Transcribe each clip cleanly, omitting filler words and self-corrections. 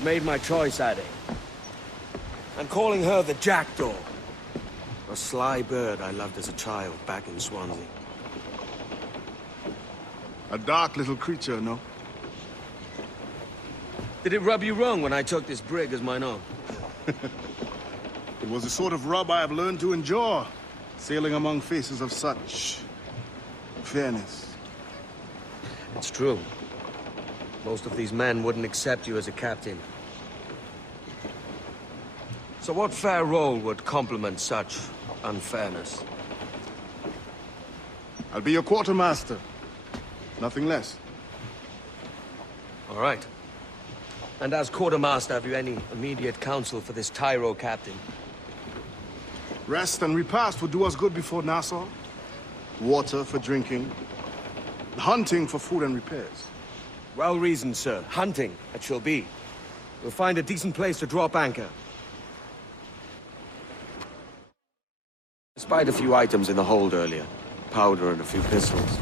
I've made my choice, Addy. I'm calling her the Jackdaw. A sly bird I loved as a child back in Swansea. A dark little creature, no? Did it rub you wrong when I took this brig as mine own? It was the sort of rub I have learned to endure, sailing among faces of such fairness. It's true. Most of these men wouldn't accept you as a captain. So what fair role would complement such unfairness? I'll be your quartermaster. Nothing less. All right. And as quartermaster, have you any immediate counsel for this Tyro captain? Rest and repast would do us good before Nassau. Water for drinking. Hunting for food and repairs. Well reasoned, sir. Hunting, it shall be. We'll find a decent place to drop anchor. I spied a few items in the hold earlier. Powder and a few pistols.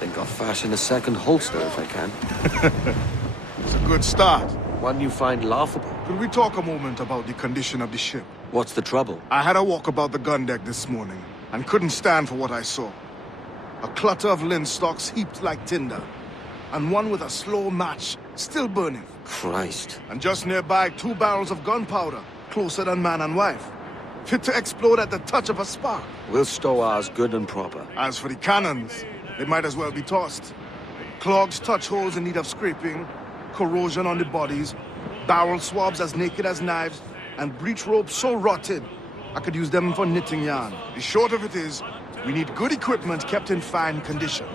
Think I'll fashion a second holster if I can. It's a good start. One you find laughable. Could we talk a moment about the condition of the ship? What's the trouble? I had a walk about the gun deck this morning, and couldn't stand for what I saw. A clutter of linstocks heaped like tinder, and one with a slow match still burning. Christ. And just nearby, 2 barrels of gunpowder, closer than man and wife, fit to explode at the touch of a spark. We'll stow ours good and proper. As for the cannons, they might as well be tossed. Clogs touch holes in need of scraping, corrosion on the bodies, barrel swabs as naked as knives, and breech ropes so rotted, I could use them for knitting yarn. The short of it is, we need good equipment kept in fine condition.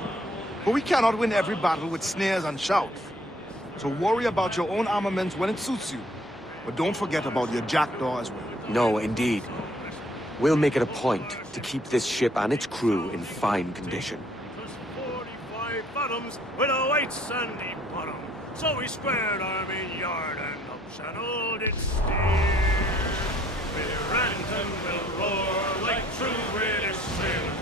But we cannot win every battle with snares and shouts. So worry about your own armaments when it suits you. But don't forget about your jackdaw as well. No, indeed. We'll make it a point to keep this ship and its crew in fine condition. 45 fathoms with a white sandy bottom. So we squared our main yard and up-channeled it steer. We'll rant and we'll roar like true British sailors.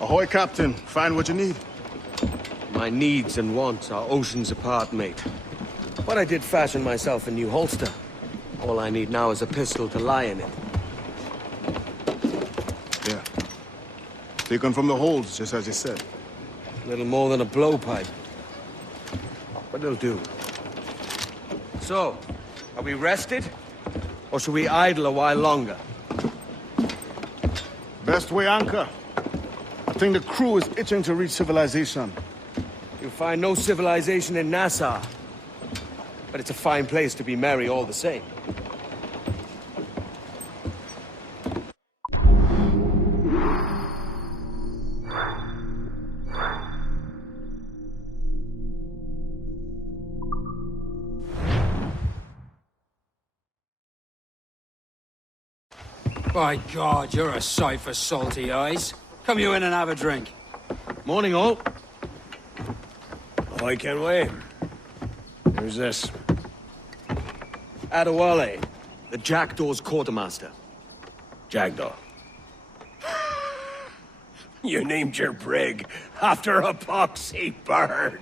Ahoy, Captain. Find what you need. My needs and wants are oceans apart, mate. But I did fashion myself a new holster. All I need now is a pistol to lie in it. Yeah. Taken from the holds, just as you said. Little more than a blowpipe. But it'll do. So, are we rested? Or should we idle a while longer? Best way anchor. I think the crew is itching to reach civilization. You'll find no civilization in Nassau. But it's a fine place to be merry all the same. By God, you're a sight for salty eyes. Come you in and have a drink. Morning, all. I can wait. Who's this? Adewale, the Jackdaw's quartermaster. Jackdaw. You named your brig after a poxy bird.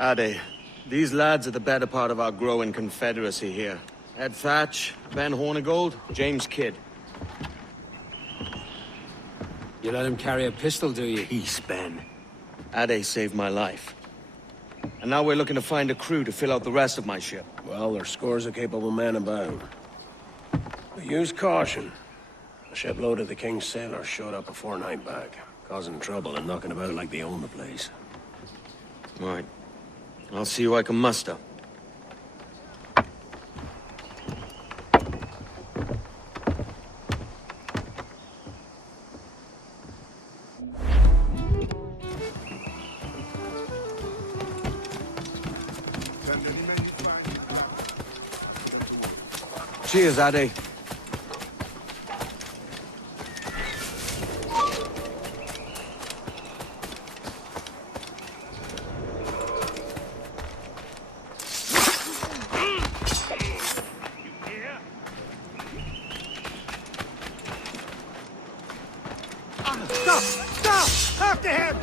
Ade, these lads are the better part of our growing confederacy here. Ed Thatch, Ben Hornigold, James Kidd. You let him carry a pistol, do you? Peace, Ben. Ade saved my life. And now we're looking to find a crew to fill out the rest of my ship. Well, there's scores of capable men about. But use caution. A shipload of the King's sailors showed up a fortnight back, causing trouble and knocking about like they own the place. Right. I'll see who I can muster. Cheers, Ade. Stop! Stop! After him!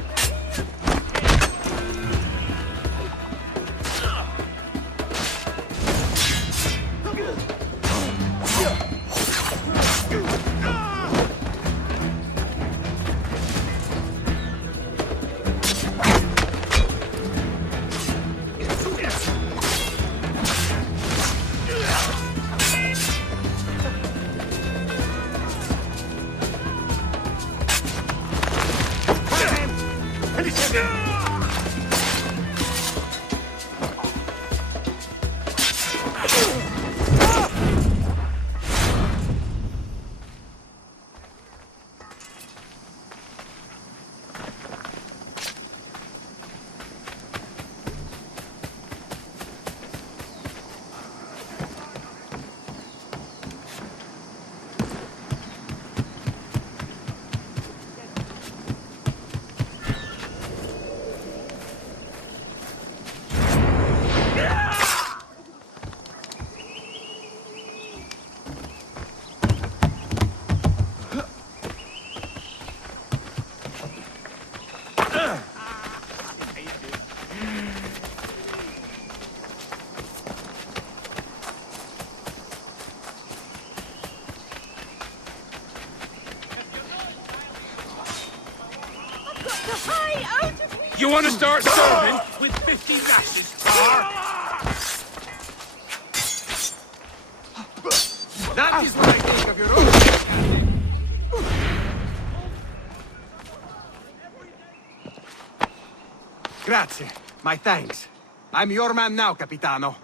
You want to start serving with 50 lashes, tar? That is what I think of your own. Grazie. My thanks. I'm your man now, Capitano.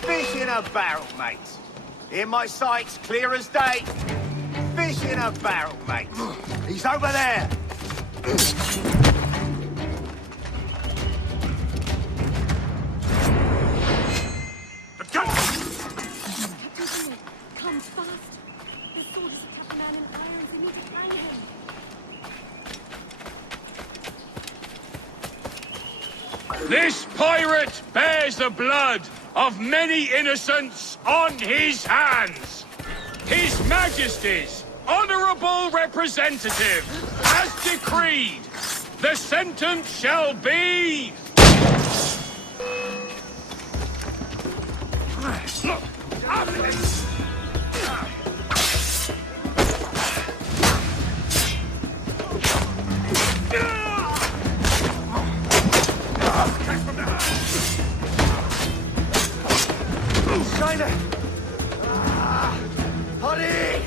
Fish in a barrel, mate. In my sights, clear as day. Fish in a barrel, mate. He's over there. Comes fast. The soldiers have cut a man in irons. They need to hang him. This pirate bears the blood of many innocents on his hands. His Majesty's honorable representative has decreed the sentence shall be... China! Honey!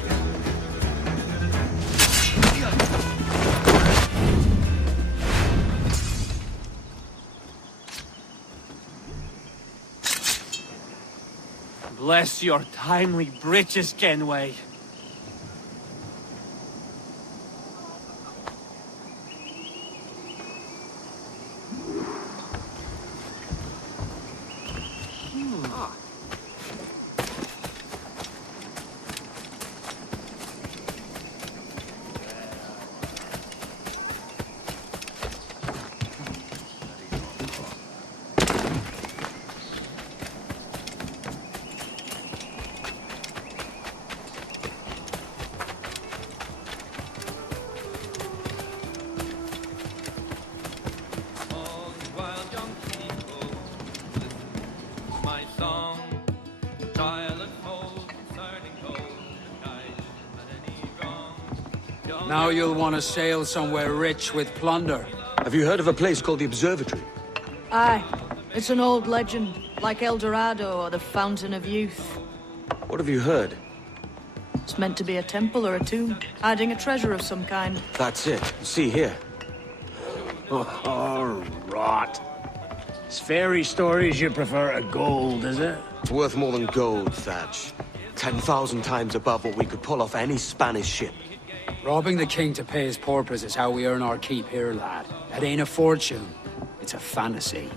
Bless your timely breeches, Kenway. Now you'll want to sail somewhere rich with plunder. Have you heard of a place called the Observatory? Aye. It's an old legend, like El Dorado or the Fountain of Youth. What have you heard? It's meant to be a temple or a tomb, hiding a treasure of some kind. That's it. See here. Oh, rot. It's fairy stories you prefer to gold, is it? It's worth more than gold, Thatch. 10,000 times above what we could pull off any Spanish ship. Robbing the king to pay his porpoise is how we earn our keep here, lad. That ain't a fortune. It's a fantasy.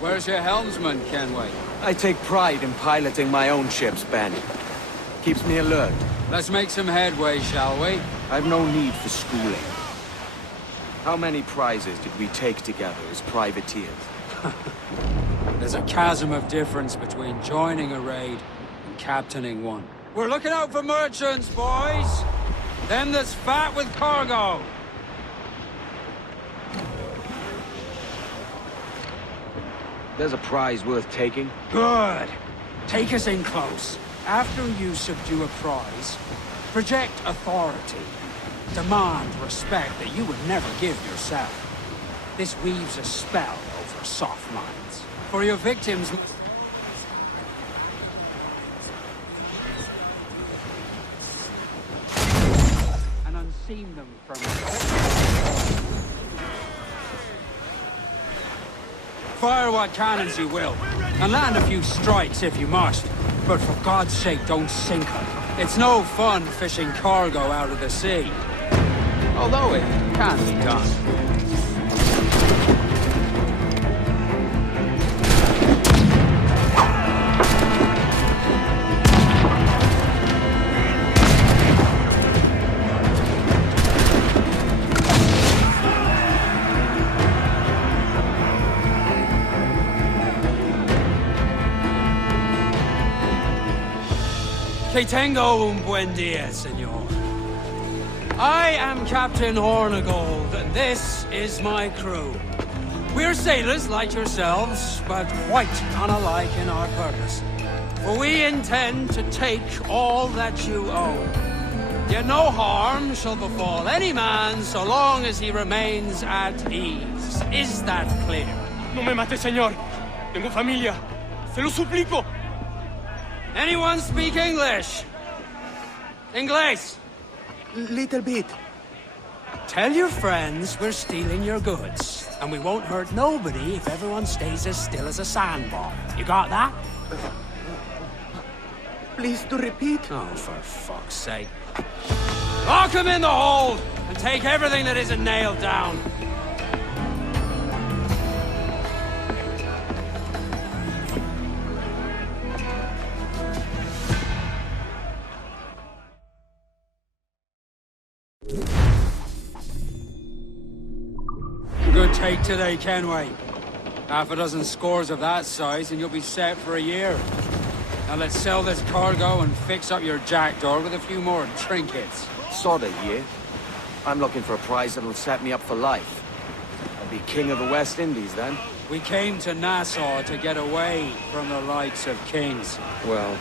Where's your helmsman, Kenway? I take pride in piloting my own ships, Ben. Keeps me alert. Let's make some headway, shall we? I've no need for schooling. How many prizes did we take together as privateers? There's a chasm of difference between joining a raid and captaining one. We're looking out for merchants, boys! Them that's fat with cargo! There's a prize worth taking. Good! Take us in close. After you subdue a prize, project authority. Demand respect that you would never give yourself. This weaves a spell over soft minds. For your victims... and unseam them from... Fire what cannons you will, and land a few strikes if you must. But for God's sake, don't sink her. It's no fun fishing cargo out of the sea. Although it can be done. Que tengo un buen día, señor. I am Captain Hornigold, and this is my crew. We're sailors like yourselves, but quite unalike in our purpose. For we intend to take all that you own. Yet no harm shall befall any man so long as he remains at ease. Is that clear? No me mate, señor. Tengo familia. Se lo suplico. Anyone speak English? Inglés? Little bit. Tell your friends we're stealing your goods, and we won't hurt nobody if everyone stays as still as a sandbar. You got that? Please to repeat. Oh, for fuck's sake. Lock him in the hold, and take everything that isn't nailed down. Good take today, Kenway. Half a dozen scores of that size and you'll be set for a year. Now let's sell this cargo and fix up your jackdaw with a few more trinkets. Sod a year. I'm looking for a prize that'll set me up for life. I'll be king of the West Indies then. We came to Nassau to get away from the likes of kings. Well,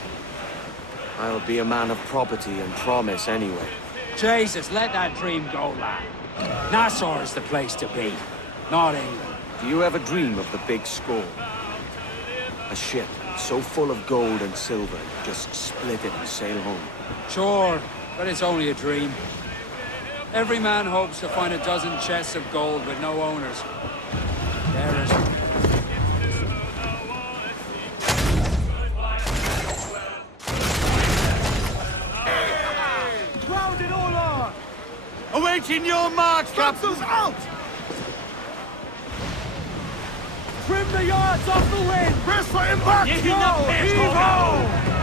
I'll be a man of property and promise anyway. Jesus, let that dream go, lad. Nassau is the place to be, not England. Do you ever dream of the big score? A ship so full of gold and silver, just split it and sail home. Sure, but it's only a dream. Every man hopes to find a dozen chests of gold with no owners. There is. Round it all on! Awaiting your mark, Captain! Out! Trim the yards off the wind! Press for impact! Heave-ho!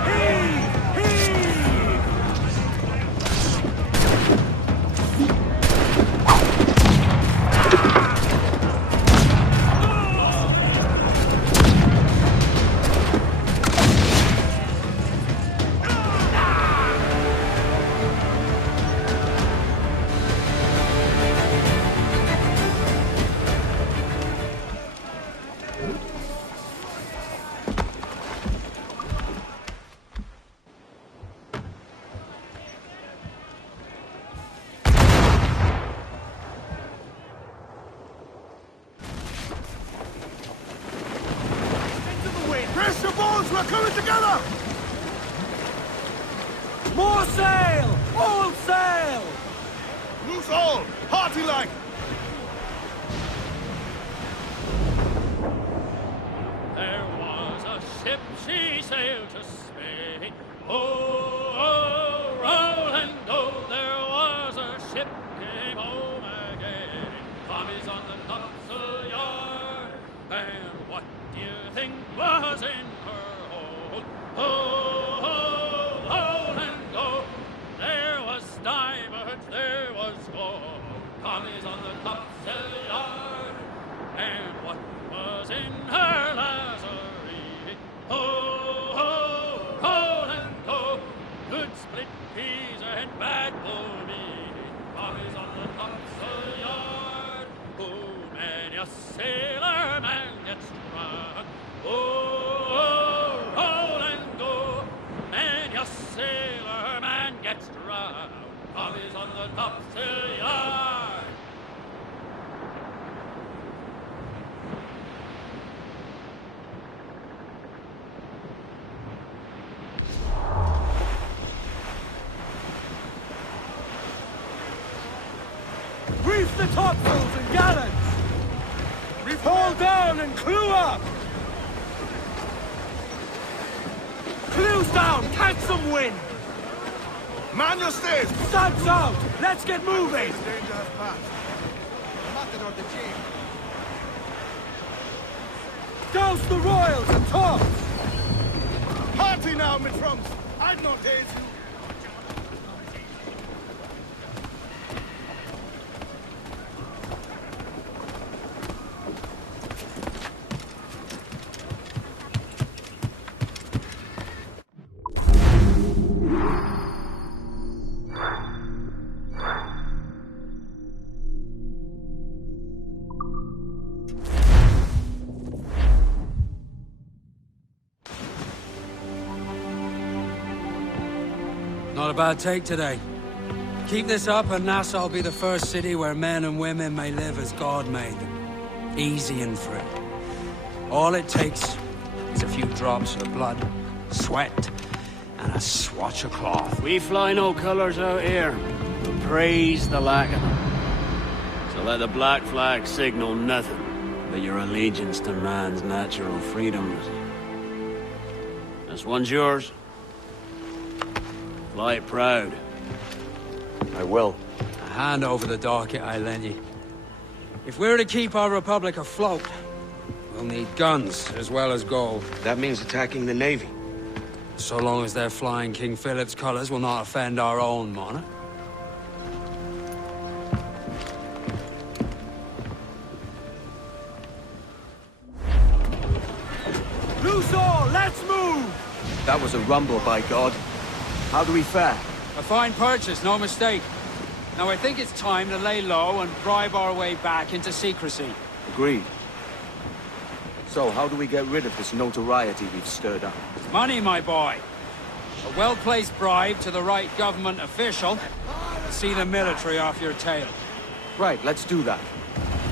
Heave! Heave! We're coming together! More sail! All sail! Loose all! Hearty like! There was a ship, she sailed to Spain. Oh, roll and go. There was a ship, came home again. Tommy's on the topsail yard. And what do you think was in her hold? Oh, roll and go. There was divers, there was gold. Tommy's on the topsail yard. And what was in her lazaret? Oh, roll and go. Good split peas and bad bull meat. Tommy's on the topsail yard. Oh, many a sailor man gets drunk. Oh, roll and go. Many a sailor man gets drowned. Tommy's on the topsail yard. Reef the topsails and gallants! Haul down and clew up! Clews down, catch some wind! Man your stays! Stabs out! Let's get moving! Dangerous path. Matador the chief. Douse the royals and tops! Hearty now, my trumps! I'd not haze you. Not a bad take today. Keep this up and Nassau will be the first city where men and women may live as God made them. Easy and free. All it takes is a few drops of blood, sweat, and a swatch of cloth. We fly no colors out here, but praise the lack of them. So let the black flag signal nothing but your allegiance to man's natural freedoms. This one's yours. Fly it proud. I will. A hand over the docket I lent you. If we're to keep our republic afloat, we'll need guns as well as gold. That means attacking the Navy. So long as they're flying King Philip's colors will not offend our own monarch. Loose all! Let's move! That was a rumble, by God. How do we fare? A fine purchase, no mistake. Now I think it's time to lay low and bribe our way back into secrecy. Agreed. So, how do we get rid of this notoriety we've stirred up? Money, my boy. A well-placed bribe to the right government official. See the military off your tail. Right, let's do that.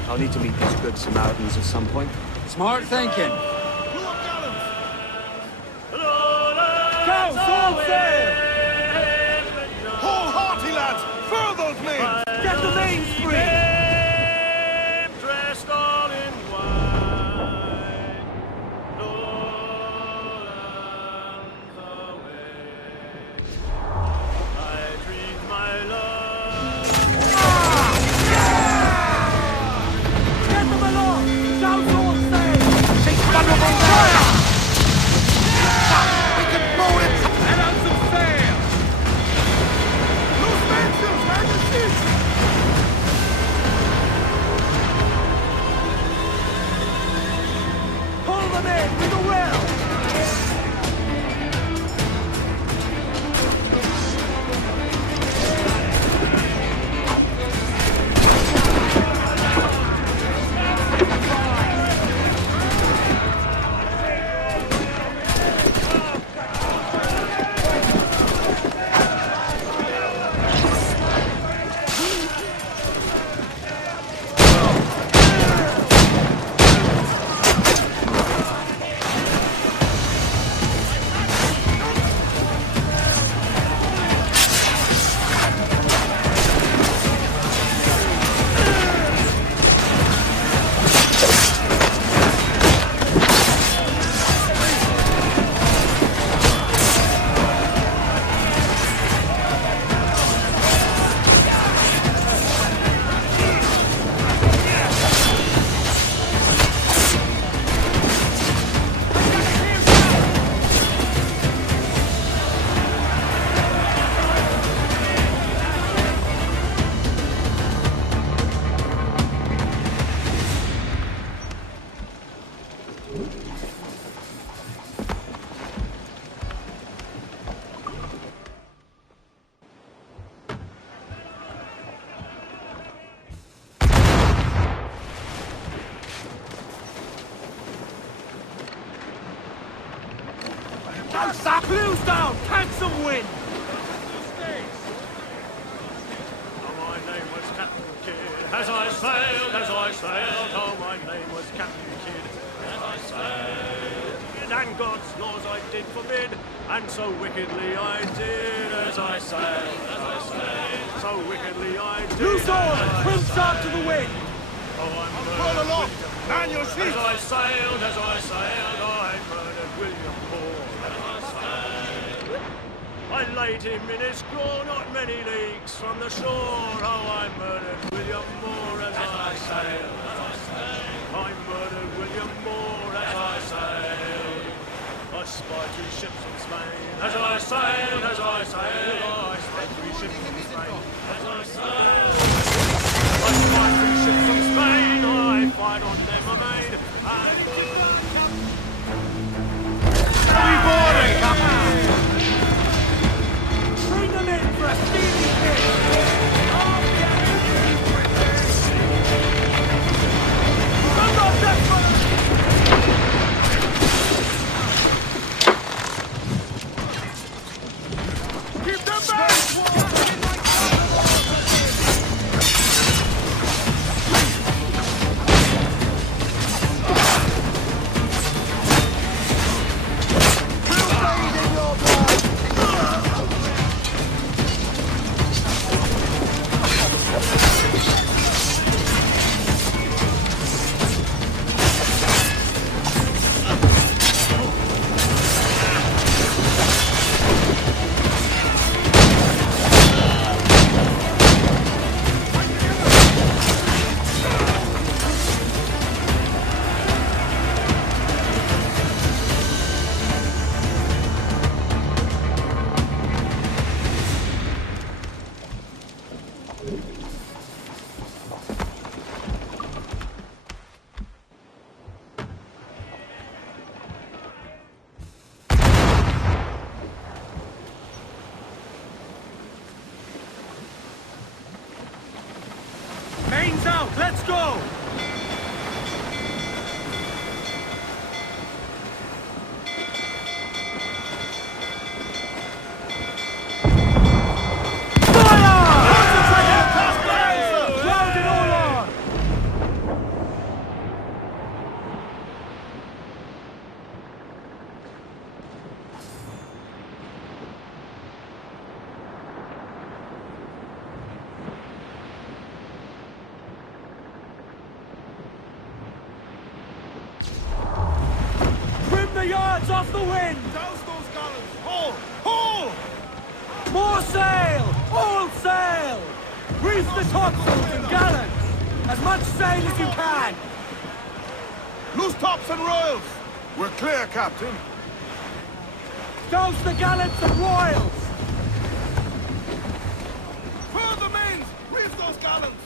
I'll need to meet these good Samaritans at some point. Smart thinking. Go, all sail! Hold hearty, lads! Furl those men! Get the mains free! Dressed all in white, Lowlands away. I dreamed my love. Get them along! Shout all sail! Take vulnerable fire! We can board it! Let out some sail! Loose mainsails, man the seas! Pull them in with a will! Blues down! Catch some wind! Oh, my name was Captain Kidd. As I sailed, oh, my name was Captain Kidd. As I sailed, and God's laws I did forbid, and so wickedly I did. As I sailed, so wickedly I did. Loose all and trim sharp to the wind! Oh, I'm Pull along! Man your sheets! As I sailed, I murdered William Moore. I laid him in his claw, not many leagues from the shore. Oh, I murdered William Moore as I sailed. I murdered William Moore as I sailed. I spied 3 ships from Spain as I sailed, I spied 3 ships from Spain as I sailed. I spied 3 ships from Spain, I fired on them amain, and We boarding, Captain! Bring them in for a speedy hit! Come on, Desmond! Keep them back! Let's go! The yards off the wind! Douse those gallants! Haul! Haul! More sail! All sail! Reef the topsails and gallants! As much sail as you can! Loose tops and royals! We're clear, Captain. Douse the gallants and royals! Furl the mains! Reef those gallants!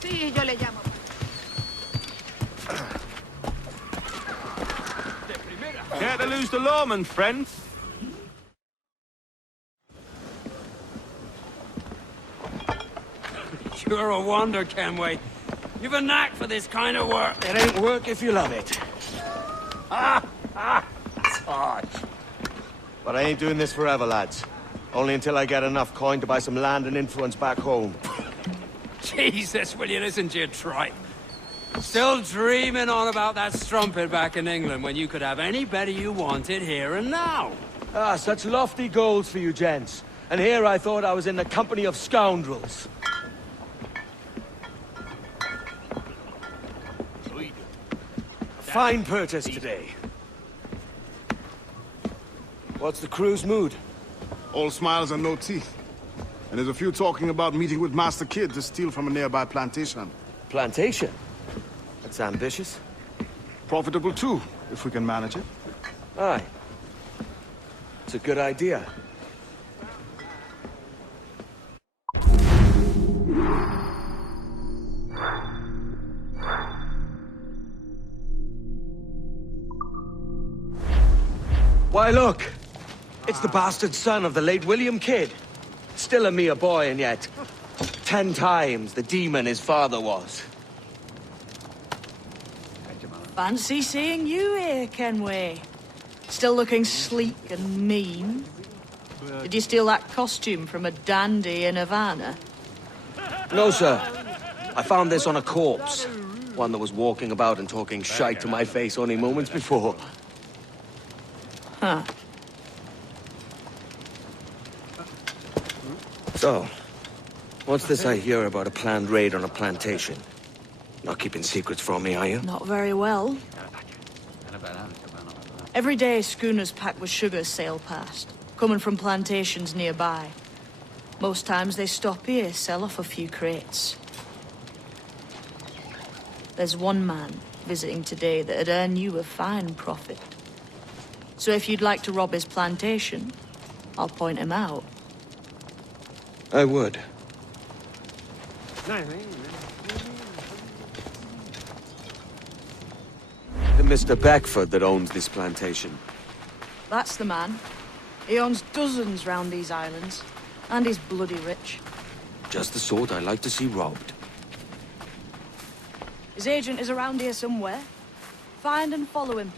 Sí, yo le llamo. Care to lose the lawman, friend? You're a wonder, Kenway. You've a knack for this kind of work. It ain't work if you love it. It's hard. But I ain't doing this forever, lads. Only until I get enough coin to buy some land and influence back home. Jesus, will you listen to your tripe? Still dreaming on about that strumpet back in England when you could have anybody you wanted here and now. Ah, such lofty goals for you gents. And here I thought I was in the company of scoundrels. Fine purchase today. What's the crew's mood? All smiles and no teeth. And there's a few talking about meeting with Master Kid to steal from a nearby plantation. Plantation? That's ambitious. Profitable too, if we can manage it. Aye. It's a good idea. Why, look! It's the bastard son of the late William Kidd. Still a mere boy, and yet 10 times the demon his father was. Fancy seeing you here, Kenway. Still looking sleek and mean. Did you steal that costume from a dandy in Havana? No, sir. I found this on a corpse. One that was walking about and talking shite to my face only moments before. Huh. So, what's this I hear about a planned raid on a plantation? Not keeping secrets from me, are you? Not very well. Every day, schooners packed with sugar sail past, coming from plantations nearby. Most times they stop here, sell off a few crates. There's one man visiting today that'd earn you a fine profit. So if you'd like to rob his plantation, I'll point him out. I would. The Mr. Beckford that owns this plantation. That's the man. He owns dozens round these islands, and he's bloody rich. Just the sort I like to see robbed. His agent is around here somewhere. Find and follow him,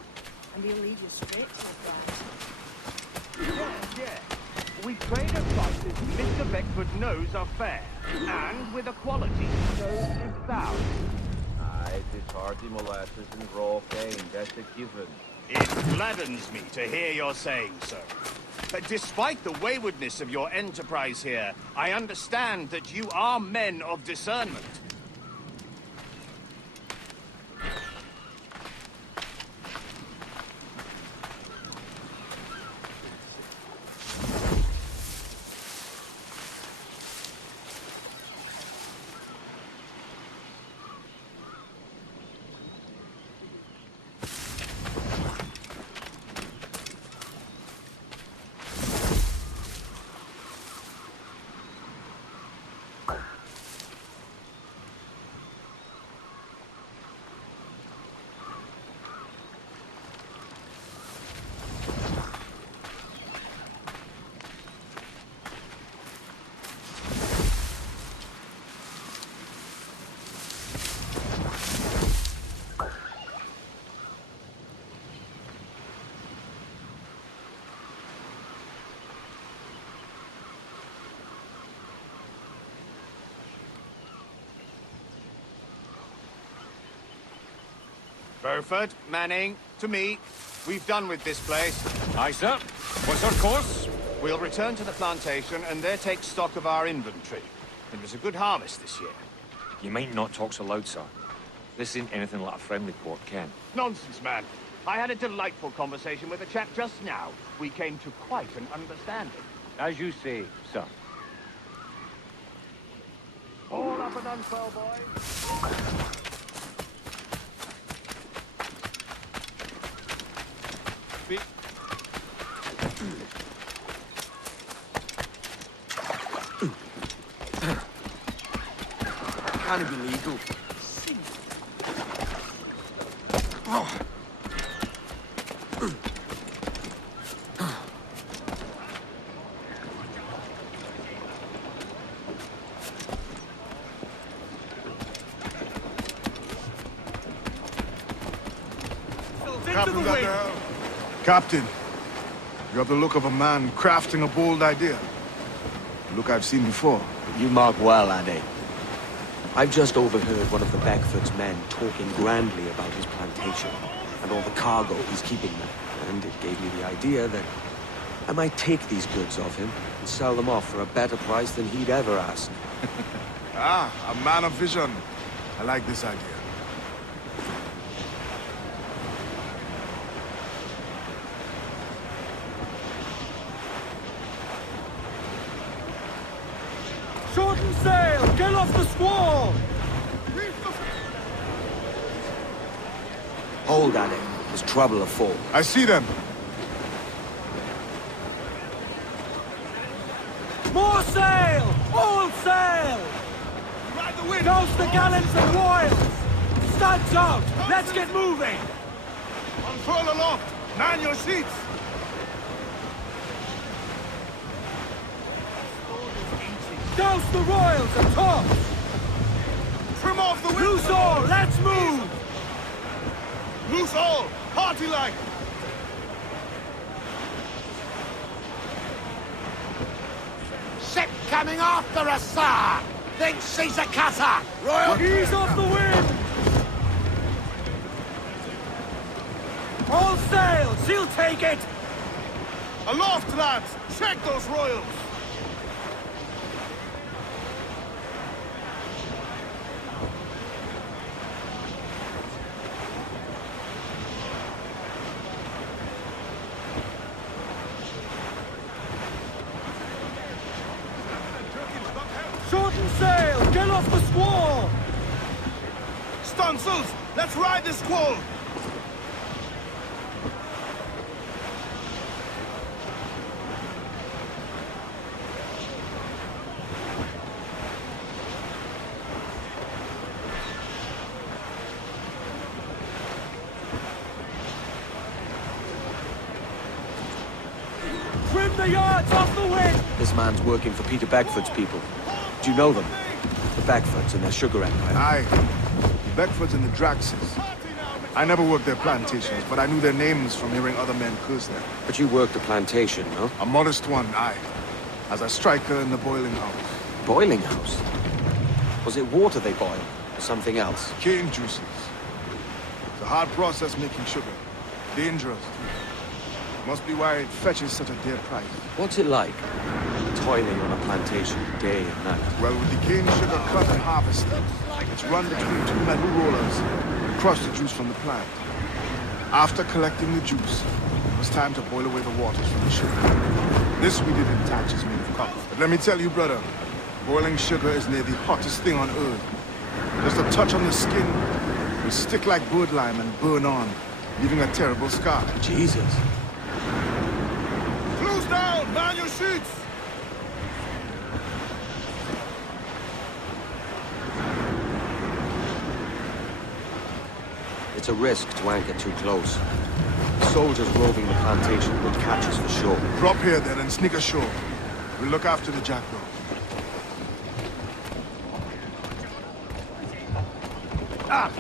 and he'll lead you straight to the prize. Yeah. We trade at prices Mr. Beckford knows are fair, and with a quality he knows is sound. Aye, it's hearty molasses and raw cane, that's a given. It gladdens me to hear you're saying so. But despite the waywardness of your enterprise here, I understand that you are men of discernment. Burford, Manning, to me. We've done with this place. Aye, sir. What's our course? We'll return to the plantation and there take stock of our inventory. It was a good harvest this year. You might not talk so loud, sir. This ain't anything like a friendly port, Ken. Nonsense, man. I had a delightful conversation with a chap just now. We came to quite an understanding. As you say, sir. All up and unfurl, boys. Can't be legal. Oh. Captain, Captain, you have the look of a man crafting a bold idea. A look I've seen before. You mark well, Addy. I've just overheard one of the Beckford's men talking grandly about his plantation and all the cargo he's keeping there. And it gave me the idea that I might take these goods off him and sell them off for a better price than he'd ever ask. Ah, a man of vision. I like this idea. Shorten sail! Get off the squall! Hold, Addy. There's trouble afoot. I see them. More sail! All sail! Ride the wind! Douse the gallants and royals! Studs out! Let's get moving! Unfurl aloft! Man your seats! Douse the royals and tops! Trim off the wind! Loose all! Let's move! Loose all! Party like! Ship coming after us, sir! Think she's a cutter! Royal... Ease off the wind! All sail! She'll take it! Aloft, lads! Check those royals! Shorten sail! Get off the squall! Stunsails! Let's ride the squall! Trim the yards off the wind! This man's working for Peter Beckford's people. Do you know them? The Beckfords and their sugar empire. Aye. The Beckfords and the Draxes. I never worked their plantations, but I knew their names from hearing other men curse them. But you worked the plantation, no? A modest one, aye. As a striker in the boiling house. Boiling house? Was it water they boiled, or something else? Cane juices. It's a hard process making sugar. Dangerous. Must be why it fetches such a dear price. What's it like, toiling on a plantation day and night? Well, with the cane sugar cut and harvested, it's run between two metal rollers and crush the juice from the plant. After collecting the juice, it was time to boil away the waters from the sugar. This we did in thatches made of copper. But let me tell you, brother, boiling sugar is near the hottest thing on earth. Just a touch on the skin will stick like bird lime and burn on, leaving a terrible scar. Jesus. Close down! Man your sheets! It's a risk to anchor too close. Soldiers roving the plantation would catch us for sure. Drop here then and sneak ashore. We'll look after the jackdaw. Ah!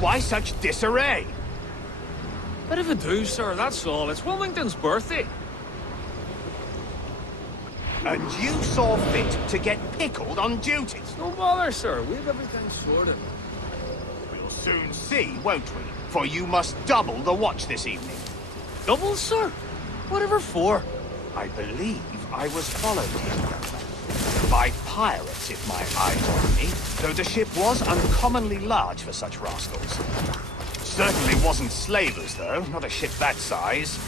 Why such disarray? Bit of a do, sir, that's all. It's Wilmington's birthday. And you saw fit to get pickled on duty? No bother, sir. We've everything sorted. We'll soon see, won't we? For you must double the watch this evening. Double, sir? Whatever for? I believe I was followed here, young man. By pirates, if my eyes are on me, though the ship was uncommonly large for such rascals. Certainly wasn't slavers, though, not a ship that size.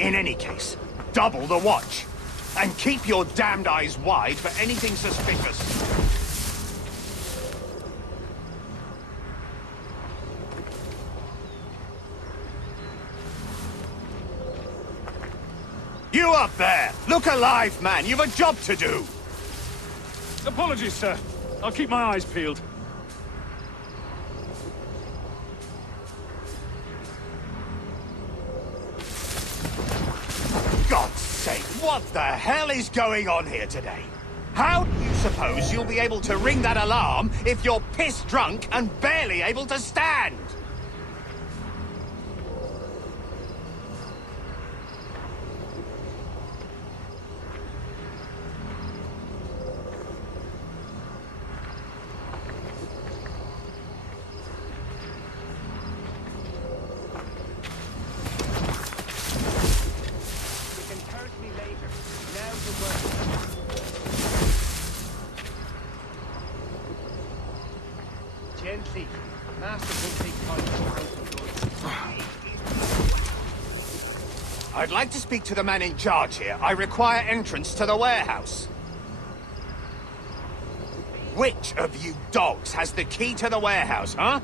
In any case, double the watch. And keep your damned eyes wide for anything suspicious. You up there! Look alive, man! You've a job to do! Apologies, sir. I'll keep my eyes peeled. God's sake, what the hell is going on here today? How do you suppose you'll be able to ring that alarm if you're pissed drunk and barely able to stand? I'd like to speak to the man in charge here. I require entrance to the warehouse. Which of you dogs has the key to the warehouse, huh?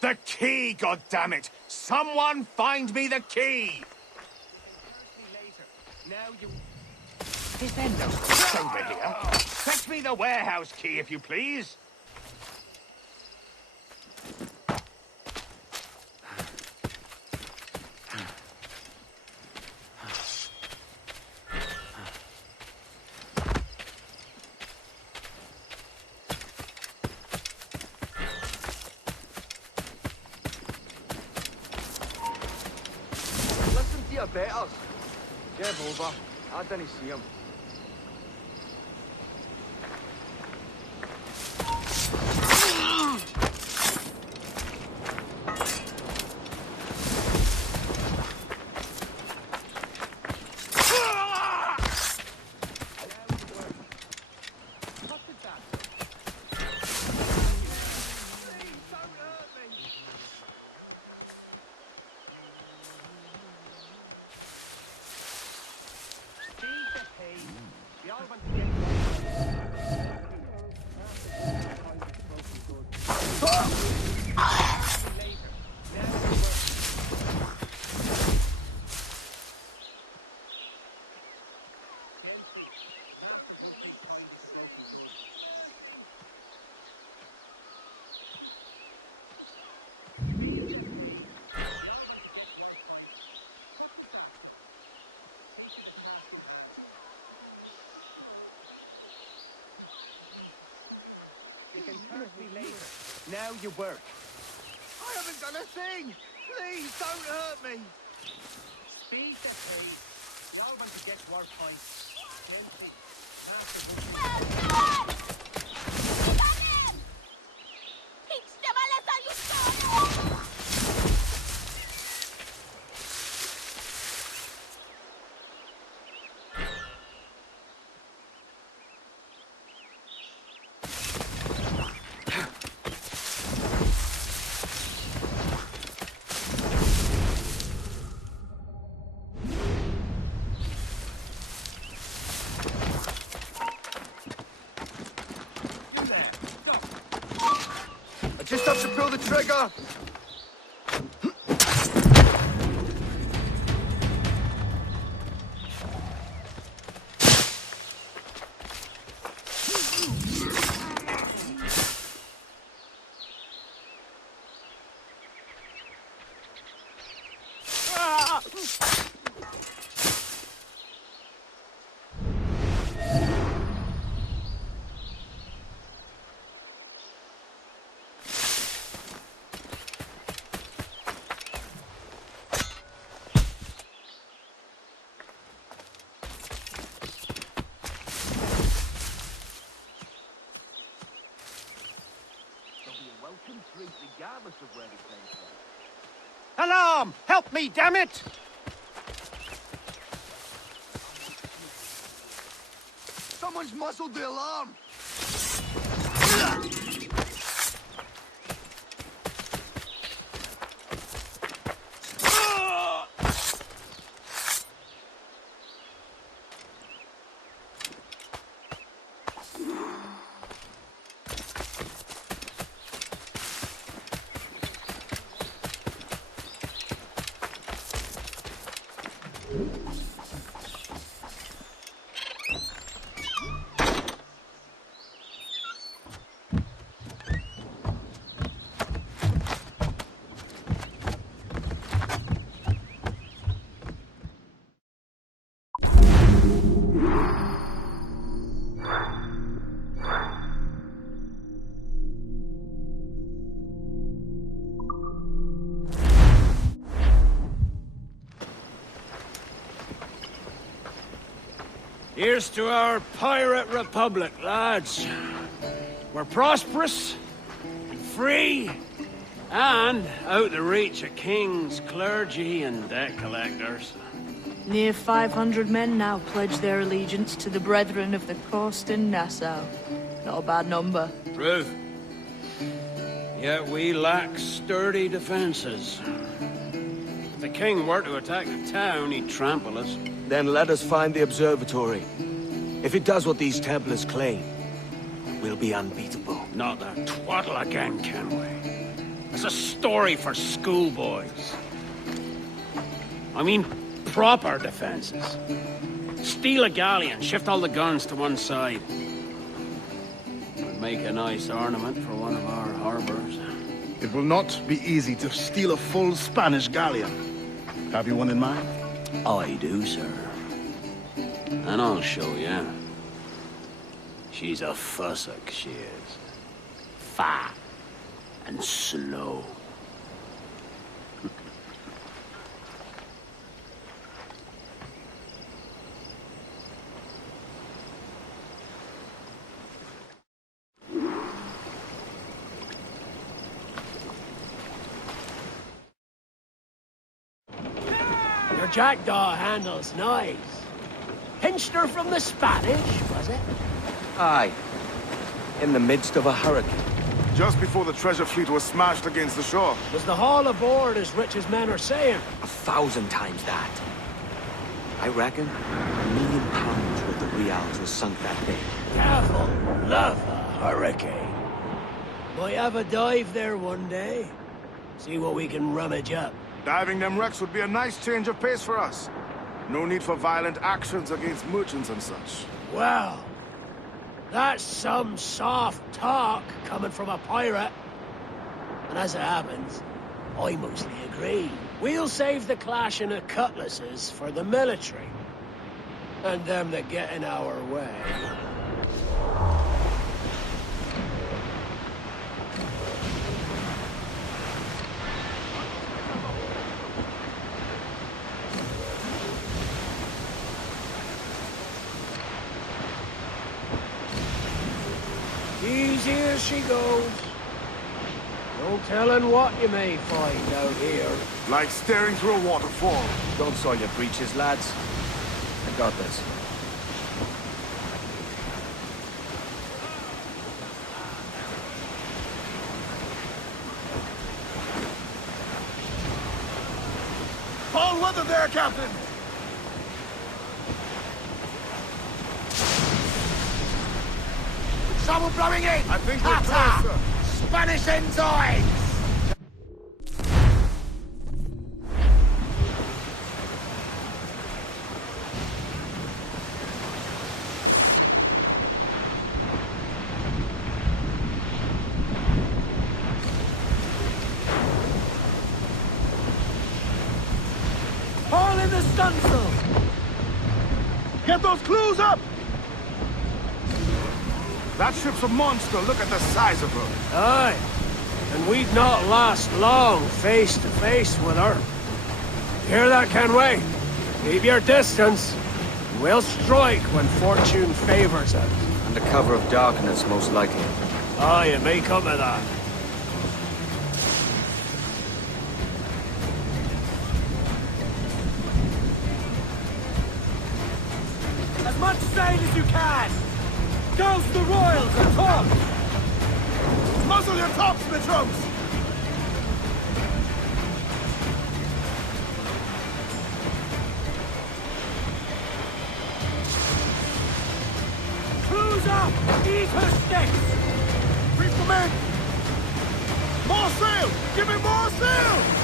The key, goddammit! Someone find me the key! Is there no place over here? Fetch me the warehouse key, if you please. Listen to your betters. Give over. I didn't see him. You can curse me later. Now you work. I haven't done a thing! Please, don't hurt me! Speed the pace. You're all going to get worse points. Well done! Keep Teach them a lesson, you son! Just have to pull the trigger! Alarm! Help me, damn it! Someone's muzzled the alarm! Here's to our pirate republic, lads. We're prosperous, and free, and out the reach of kings, clergy, and debt collectors. Near 500 men now pledge their allegiance to the Brethren of the Coast in Nassau. Not a bad number. Truth. Yet we lack sturdy defenses. If the king were to attack the town, he'd trample us. Then let us find the observatory. If it does what these Templars claim, we'll be unbeatable. Not that twaddle again, can we? It's a story for schoolboys. I mean, proper defenses. Steal a galleon, shift all the guns to one side. Would make a nice ornament for one of our harbors. It will not be easy to steal a full Spanish galleon. Have you one in mind? I do, sir. And I'll show you. She's a fussock, she is. Fat and slow. Your jackdaw handle's nice. Pinched her from the Spanish, was it? Aye. In the midst of a hurricane. Just before the treasure fleet was smashed against the shore. Was the haul aboard as rich as men are saying? 1,000 times that. I reckon £1 million worth of reals was sunk that day. Careful, love a hurricane. Might have a dive there one day. See what we can rummage up. Diving them wrecks would be a nice change of pace for us. No need for violent actions against merchants and such. Well, that's some soft talk coming from a pirate. And as it happens, I mostly agree. We'll save the clashing of cutlasses for the military. And them that get in our way. Easy as she goes. No telling what you may find out here. Like staring through a waterfall. Don't soil your breeches, lads. I got this. All weather there, Captain! Someone blowing in! I think we're close, sir. Spanish ensigns! Haul in the stunsail! Get those clues up! That ship's a monster. Look at the size of her. Aye. And we'd not last long face to face with her. Hear that, Kenway? Keep your distance. We'll strike when fortune favors us. Under cover of darkness, most likely. Aye, it may come to that. much sail as you can! Douse the royals and top! Muzzle your tops, my trumps! Cruise up! Eat her sticks! Reef them in! More sail! Give me more sail!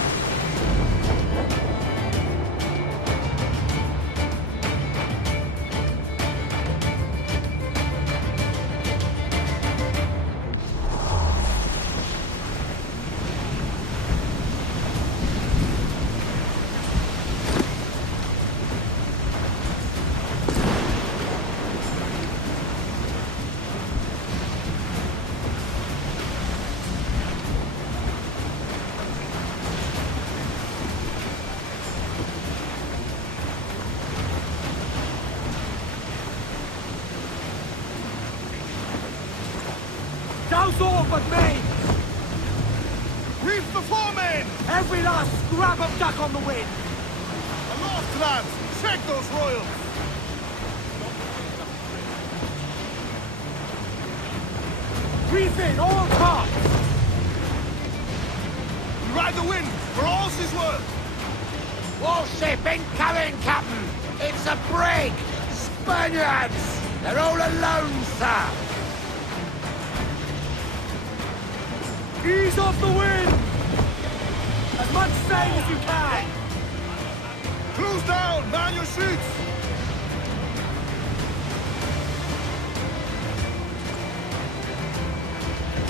Douse all but me! Reef the foremen! Every last scrap of duck on the wind! Aloft, lads! Check those royals! Reef in, all tops! We ride the wind for all she's worth! Warship incoming, Captain! It's a brig! Spaniards! They're all alone, sir! Ease off the wind! As much sail as you can! Cruise down! Man your shoots!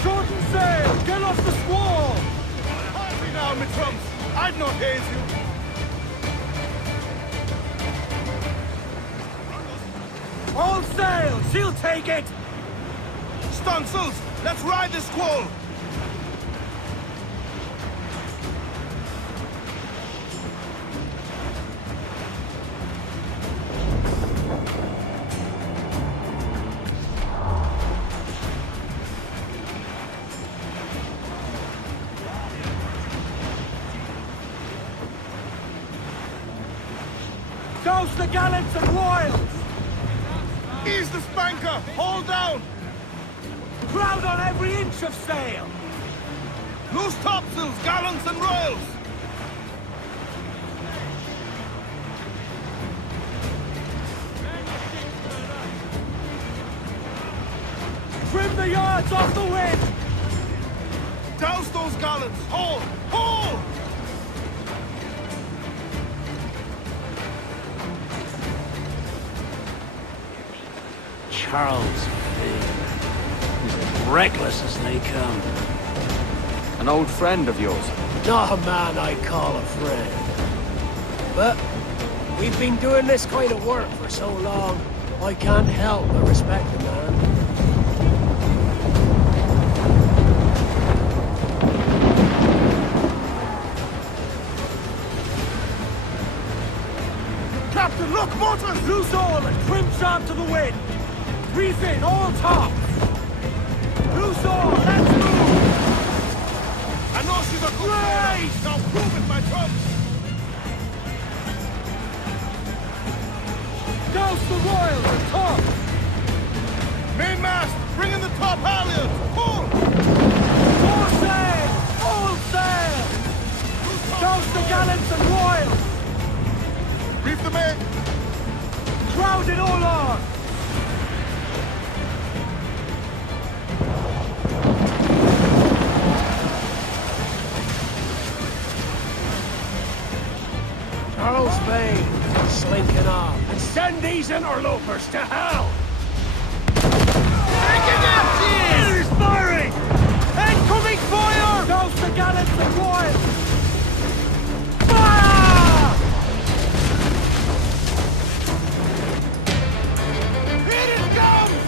Shorten sail! Get off the squall! Hardly now, my trumps! I'd not haze you! All sail! She'll take it! Stunsails! Let's ride the squall! Douse the gallants and royals! Ease the spanker! Hold down! Crowd on every inch of sail! Loose topsails, gallants and royals! Trim the yards off the wind! Douse those gallants! Haul! Haul! Charles Finn. He's as reckless as they come. An old friend of yours? Not a man I call a friend. But we've been doing this kind of work for so long, I can't help but respect the man. Captain, look! Motors! Loose all and trim sharp to the wind! Reef in, all tops! Loose all, let's move! I know she's a good sailor! Now prove it, my trumps! Douse the royals and top! Mainmast! Bring in the top halyards! Pull! More sail! All sail! Douse the gallants and royals! Reef the main! Crowd it all on! Charles Vane, slinking off. And send these interlopers to hell! He's firing! Incoming fire! Douse the gallants and royals! Fire! Here it comes!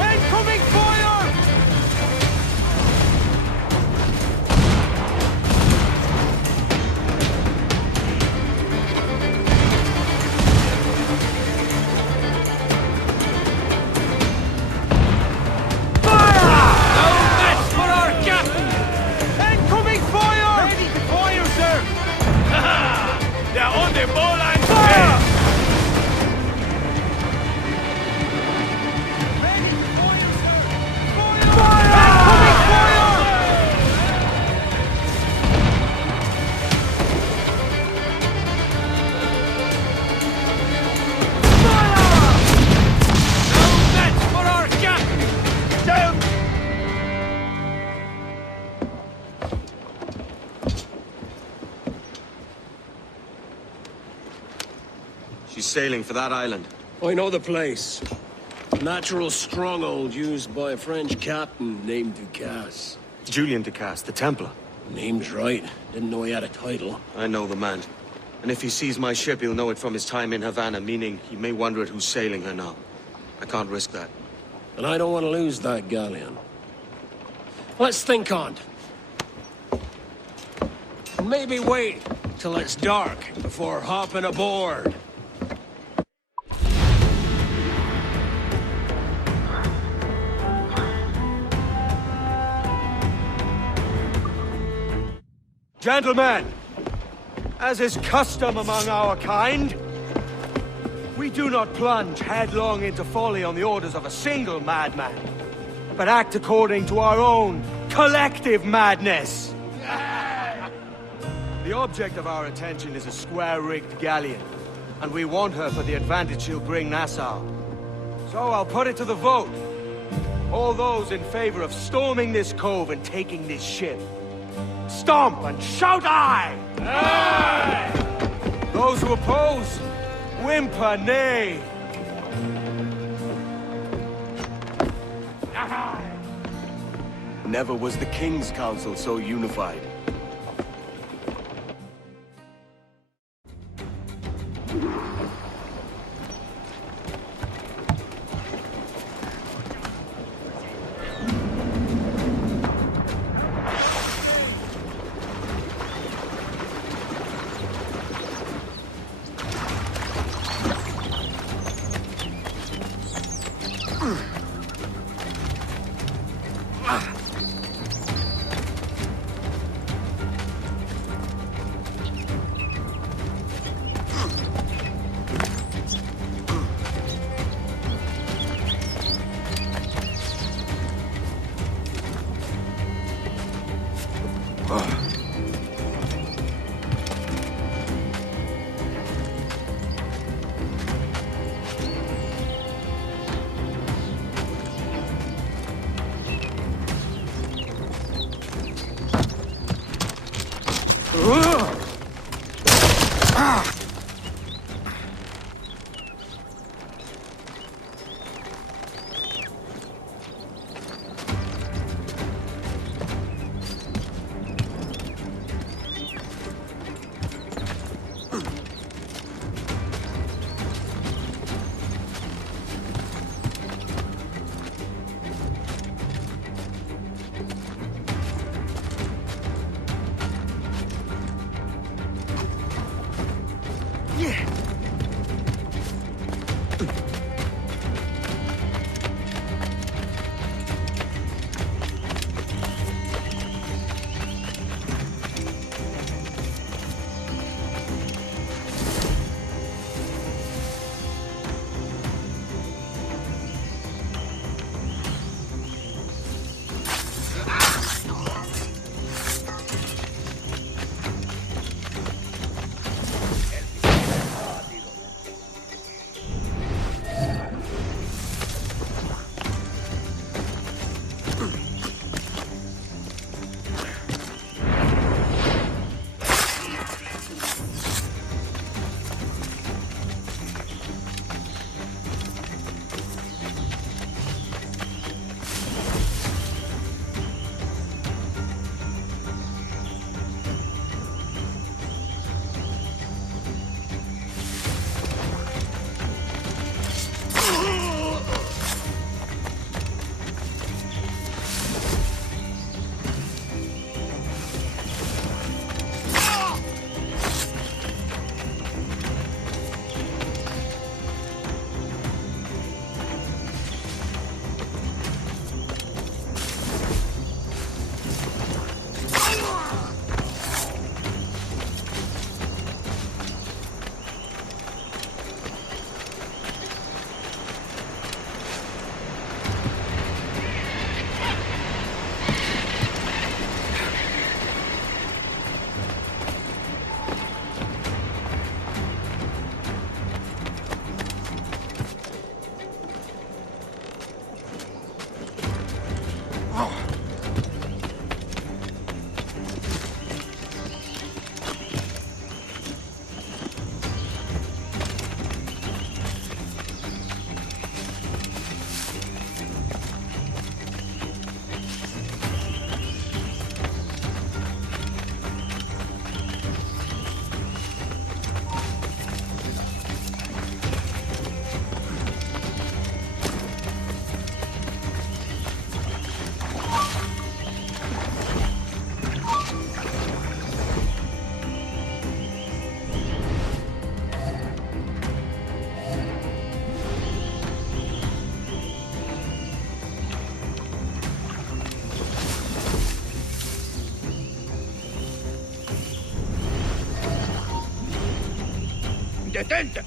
Incoming fire! No match for our captain! Incoming fire! He's sailing for that island. I know the place. Natural stronghold used by a French captain named Ducasse. Julian Ducasse, the Templar. Name's right. Didn't know he had a title. I know the man. And if he sees my ship, he'll know it from his time in Havana, meaning he may wonder at who's sailing her now. I can't risk that. And I don't want to lose that galleon. Let's think on it. Maybe wait till it's dark before hopping aboard. Gentlemen, as is custom among our kind, we do not plunge headlong into folly on the orders of a single madman, but act according to our own collective madness. The object of our attention is a square-rigged galleon, and we want her for the advantage she'll bring Nassau. So I'll put it to the vote. All those in favor of storming this cove and taking this ship, stomp and shout aye! Aye! Those who oppose, whimper nay! Never was the King's Council so unified. detente!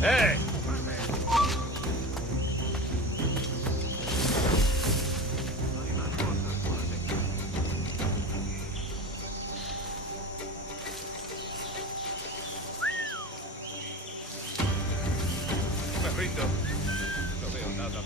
Hey! Me rindo. No veo nada.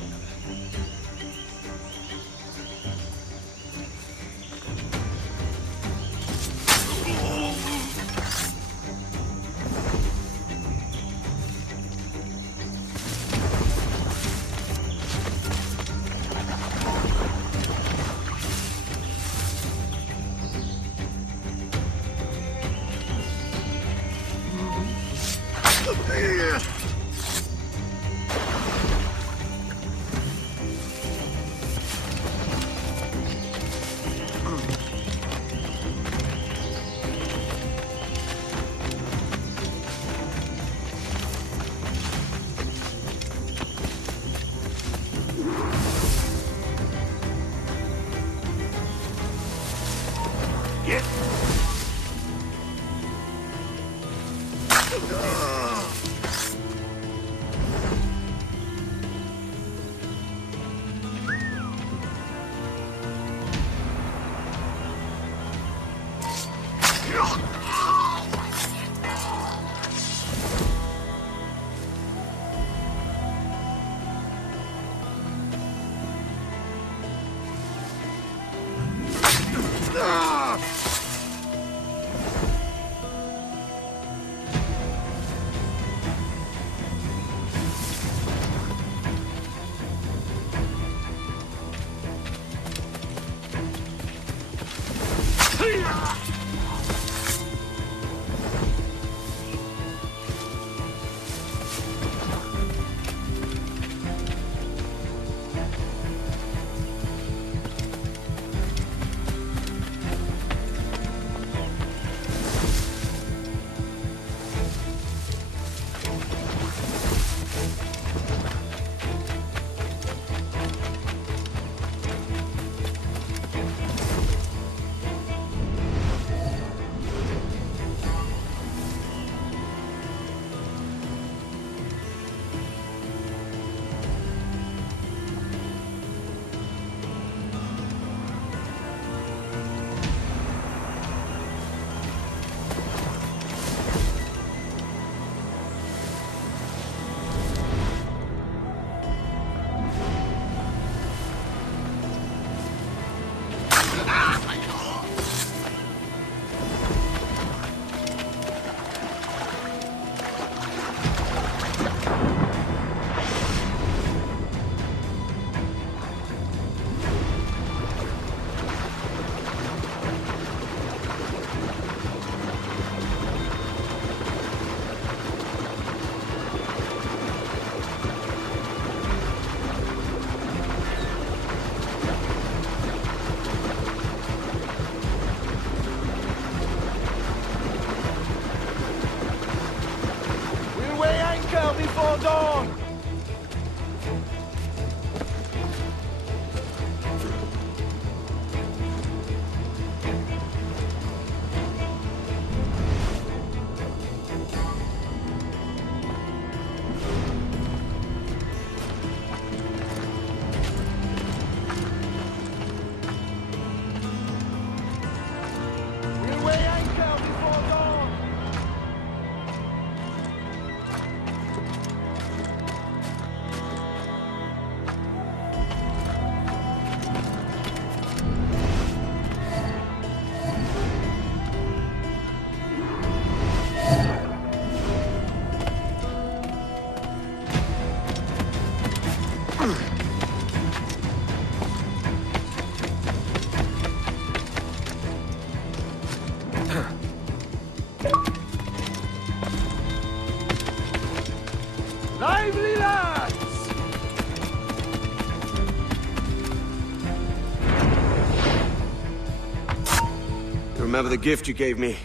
remember the gift you gave me.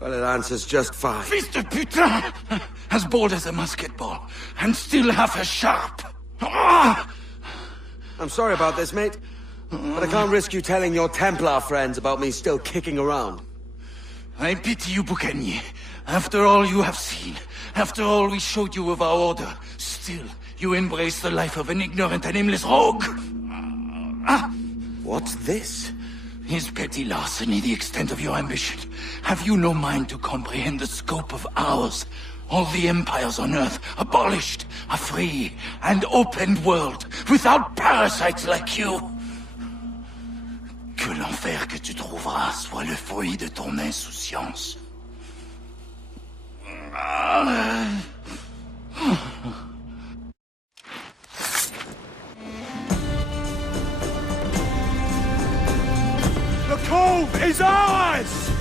Well, it answers just fine. Fils de putain! As bold as a musket ball, and still half as sharp. Ah! I'm sorry about this, mate. But I can't risk you telling your Templar friends about me still kicking around. I pity you, Boucanier. After all you have seen, after all we showed you of our order, still you embrace the life of an ignorant and aimless rogue. What's this? Is petty larceny the extent of your ambition? Have you no mind to comprehend the scope of ours? All the empires on Earth abolished, a free and open world, without parasites like you. Que l'enfer que tu trouveras soit le fruit de ton insouciance. The cove is ours!